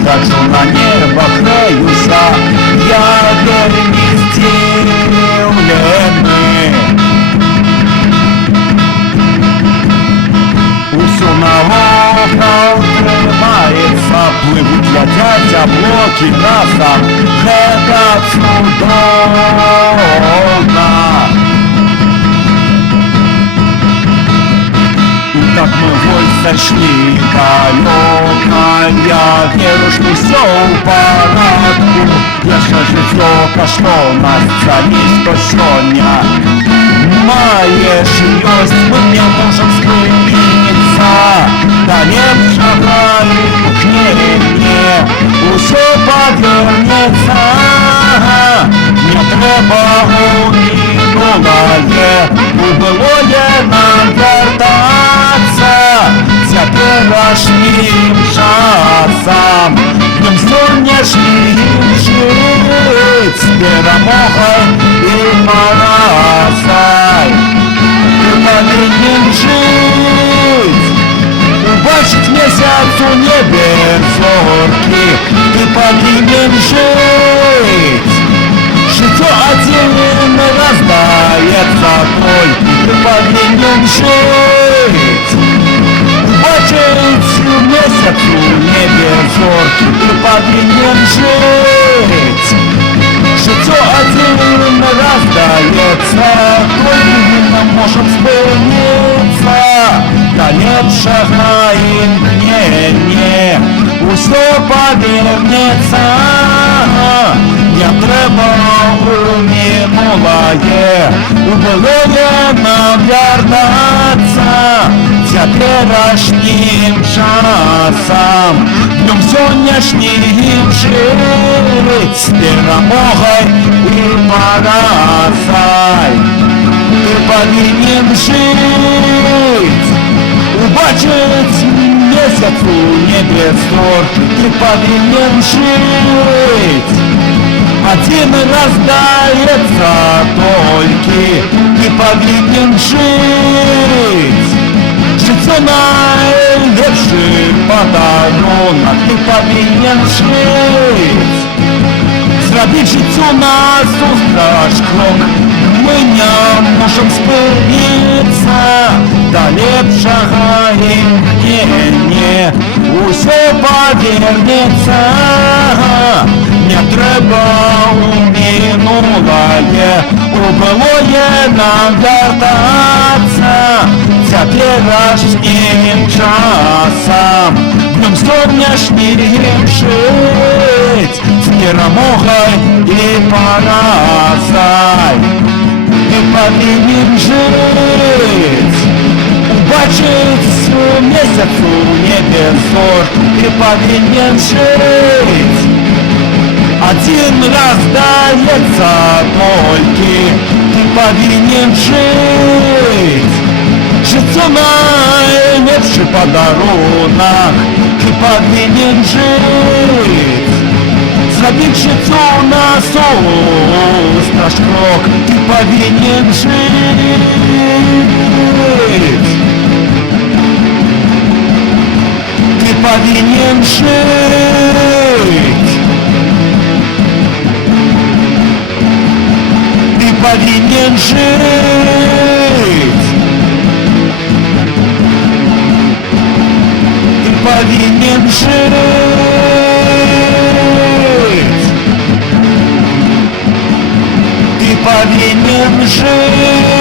гляджу на небо, греюся, я вельмі здзіўлены. Усё навокал трымаецца, плывуць, ляцяць аблокі разам, гэта цудоўна. І так мы вось зайшлі далёка, я веру, што ўсё ў парадку, яшчэ жыццё кашло нас цаліць, што сёння маеш ёсць, мы не можам спыніцца, да лепшага імкнення усё павернецца. Не трэба ў мінулае, у былое нам вяртацца, цяперашнім часам днём сённяшнім жыць, з перамогай і паразай. Ты павінен жыць, убачыць месяц у небе зоркі, ты павінен жыць. Жыццё адзін раз даецца толькі, ты павінен жыць. Убачыць месяц у небе зоркі, ты павінен жыць. Жыццё адзін раз даецца толькі, мы можам спыніцца, да лепшага імкнення усё павернецца. Не трэба ў мінулае, у былое нам вяртацца, цяперашнім часам днём сённяшнім жыць, з перамогай і паразай. Ты павінен жыць, убачыць месяц у небе зоркі, ты павінен жыць. Адзін раз даецца толькі, ты павінен жыць. Жыццё найлепшы падарунак, ты павінен жыць. Зрабіць жыццю насустрач крок, мы не можам спыніцца, да лепшага імкнення усё павернецца. Не трэба ў мінулае, у былое нам вяртацца, цяперашнім часам днём сённяшнім жыць, з перамогай і паразай. Ты павінен жыць, убачыць месяц у небе зоркі, ты павінен жыць. Адзін раз даецца толькі, ты павінен жыць. Жыццё найлепшы падарунак, ты павінен жыць. Зрабіць жыццё насустрач крок, ты павінен жыць. Ты павінен жыць. Ты павінен жыць. Ты павінен жыць. Ты павінен жыць.